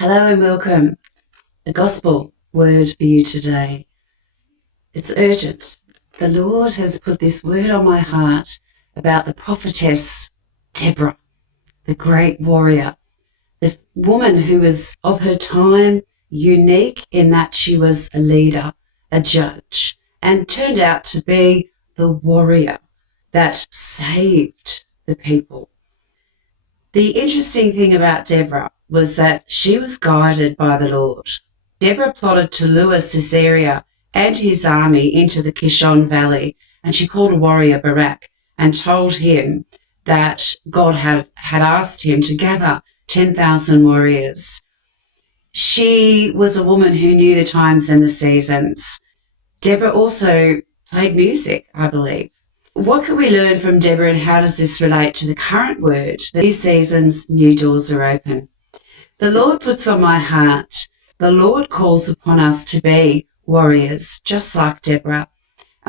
Hello and welcome. The gospel word for you today. It's urgent. The Lord has put this word on my heart about the prophetess Deborah, the great warrior, the woman who was of her time, unique in that she was a leader, a judge, and turned out to be the warrior that saved the people. The interesting thing about Deborah was that she was guided by the Lord. Deborah plotted to lure Sisera and his army into the Kishon Valley, and she called a warrior Bedeq and told him that God had asked him to gather 10,000 warriors. She was a woman who knew the times and the seasons. Deborah also played music, I believe. What can we learn from Deborah, and how does this relate to the current word? New seasons, new doors are open. The Lord puts on my heart, the Lord calls upon us to be warriors, just like Deborah.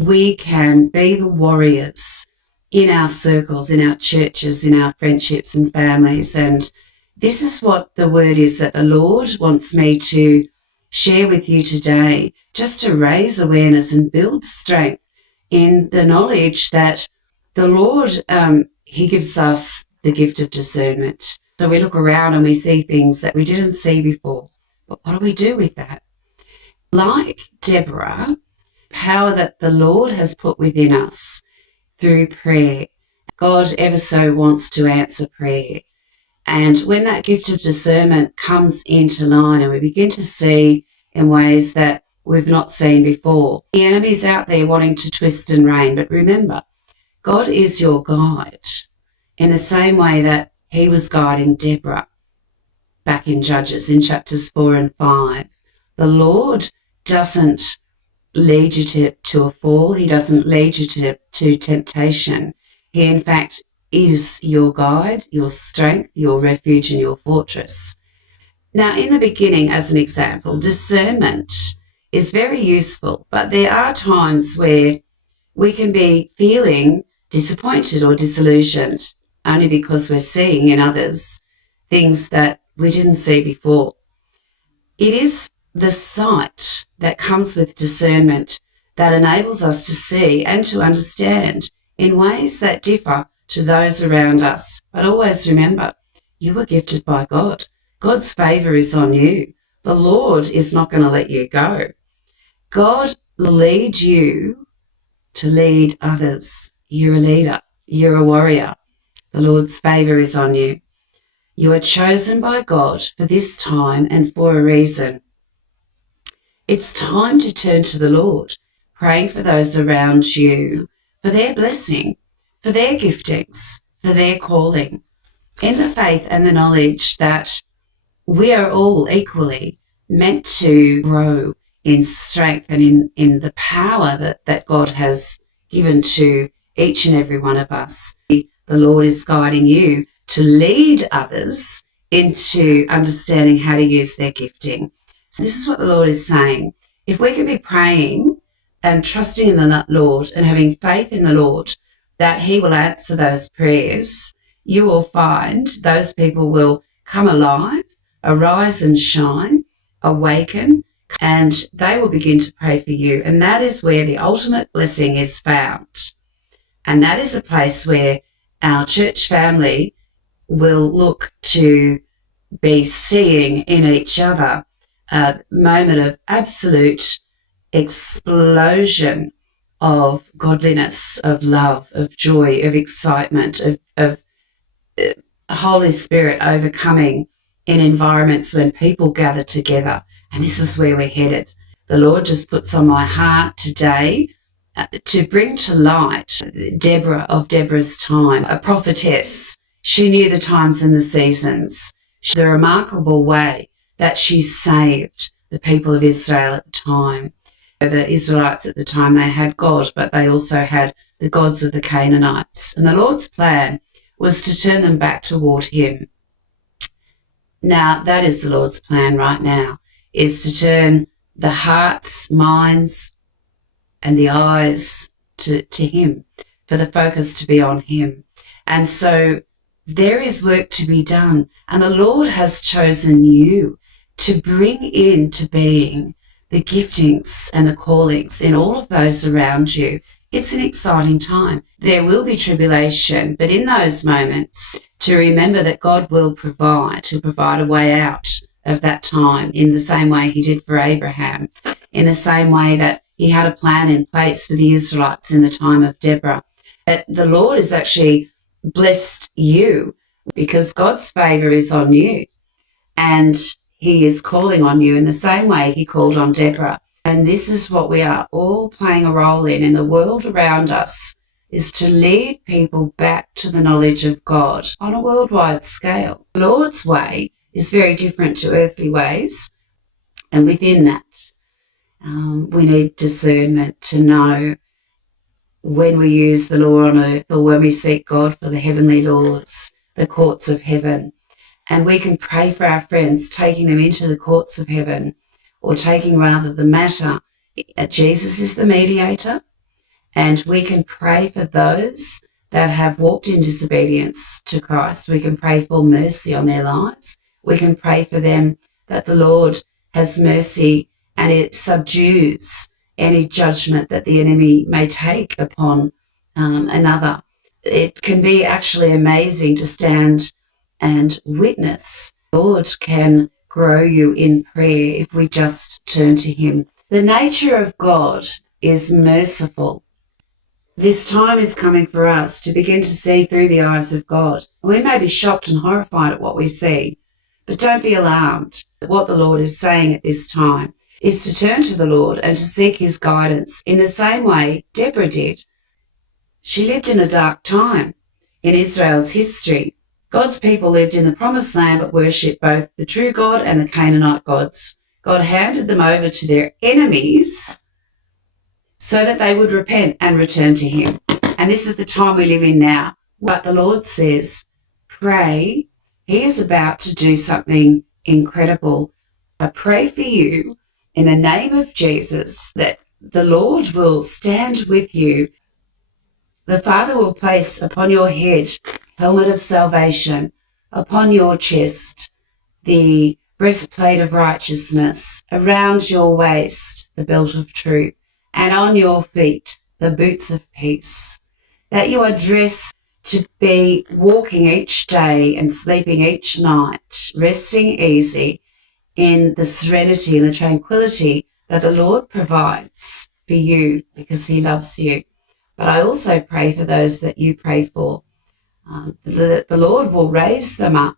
We can be the warriors in our circles, in our churches, in our friendships and families. And this is what the word is that the Lord wants me to share with you today, just to raise awareness and build strength in the knowledge that the Lord, he gives us the gift of discernment. So we look around and we see things that we didn't see before. But what do we do with that? Like Deborah, power that the Lord has put within us through prayer. God ever so wants to answer prayer. And when that gift of discernment comes into line and we begin to see in ways that we've not seen before, the enemy's out there wanting to twist and rein. But remember, God is your guide in the same way that he was guiding Deborah back in Judges in chapters 4 and 5. The Lord doesn't lead you to a fall. He doesn't lead you to temptation. He, in fact, is your guide, your strength, your refuge, and your fortress. Now, in the beginning, as an example, discernment is very useful, but there are times where we can be feeling disappointed or disillusioned only because we're seeing in others things that we didn't see before. It is the sight that comes with discernment that enables us to see and to understand in ways that differ to those around us. But always remember, you were gifted by God. God's favor is on you. The Lord is not going to let you go. God will lead you to lead others. You're a leader. You're a warrior. The Lord's favor is on you. You are chosen by God for this time and for a reason. It's time to turn to the Lord, praying for those around you, for their blessing, for their giftings, for their calling, in the faith and the knowledge that we are all equally meant to grow in strength and in the power that God has given to each and every one of us. The Lord is guiding you to lead others into understanding how to use their gifting. So this is what the Lord is saying. If we can be praying and trusting in the Lord and having faith in the Lord that he will answer those prayers, you will find those people will come alive, arise and shine, awaken, and they will begin to pray for you. And that is where the ultimate blessing is found. And that is a place where our church family will look to be seeing in each other a moment of absolute explosion of godliness, of love, of joy, of excitement, of Holy Spirit overcoming in environments when people gather together. And this is where we're headed. The Lord just puts on my heart today to bring to light Deborah of Deborah's time, a prophetess. She knew the times and the seasons. The remarkable way that she saved the people of Israel at the time. The Israelites at the time, they had God, but they also had the gods of the Canaanites. And the Lord's plan was to turn them back toward him. Now, that is the Lord's plan right now, is to turn the hearts, minds, and the eyes to him, for the focus to be on him. And so there is work to be done, and the Lord has chosen you to bring into being the giftings and the callings in all of those around you. It's an exciting time. There will be tribulation, but in those moments, to remember that God will provide, to provide a way out of that time in the same way he did for Abraham, in the same way that he had a plan in place for the Israelites in the time of Deborah. That the Lord has actually blessed you because God's favor is on you, and he is calling on you in the same way he called on Deborah. And this is what we are all playing a role in the world around us, is to lead people back to the knowledge of God on a worldwide scale. The Lord's way is very different to earthly ways, and within that, we need discernment to know when we use the law on earth or when we seek God for the heavenly laws, the courts of heaven. And we can pray for our friends, taking them into the courts of heaven, or taking rather the matter. Jesus is the mediator, and we can pray for those that have walked in disobedience to Christ. We can pray for mercy on their lives. We can pray for them that the Lord has mercy and it subdues any judgment that the enemy may take upon another. It can be actually amazing to stand and witness. The Lord can grow you in prayer if we just turn to him. The nature of God is merciful. This time is coming for us to begin to see through the eyes of God. We may be shocked and horrified at what we see, but don't be alarmed. What the Lord is saying at this time is to turn to the Lord and to seek his guidance in the same way Deborah did. She lived in a dark time in Israel's history. God's people lived in the promised land but worshipped both the true God and the Canaanite gods. God handed them over to their enemies so that they would repent and return to him. And this is the time we live in now. But the Lord says, pray. He is about to do something incredible. I pray for you in the name of Jesus that the Lord will stand with you. The Father will place upon your head helmet of salvation, upon your chest the breastplate of righteousness, around your waist the belt of truth, and on your feet the boots of peace. That you are dressed to be walking each day and sleeping each night, resting easy in the serenity and the tranquility that the Lord provides for you because he loves you. But I also pray for those that you pray for. The Lord will raise them up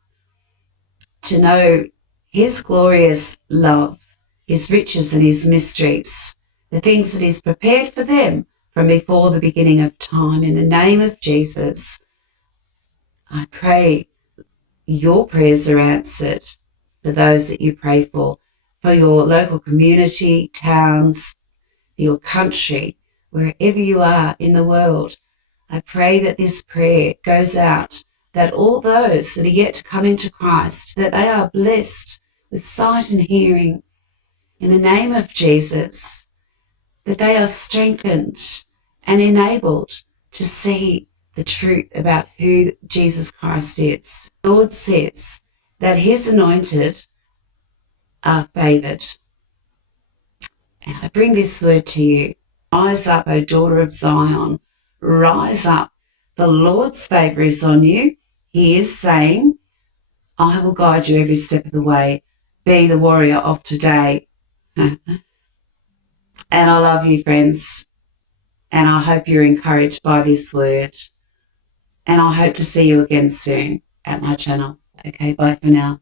to know his glorious love, his riches and his mysteries, the things that he's prepared for them from before the beginning of time. In the name of Jesus, I pray your prayers are answered for those that you pray for your local community, towns, your country, wherever you are in the world. I pray that this prayer goes out, that all those that are yet to come into Christ, that they are blessed with sight and hearing in the name of Jesus, that they are strengthened and enabled to see the truth about who Jesus Christ is. The Lord says that his anointed are favoured. And I bring this word to you. Rise up, O daughter of Zion. Rise up. The Lord's favour is on you. He is saying, I will guide you every step of the way. Be the warrior of today. And I love you, friends. And I hope you're encouraged by this word. And I hope to see you again soon at my channel. Okay, bye for now.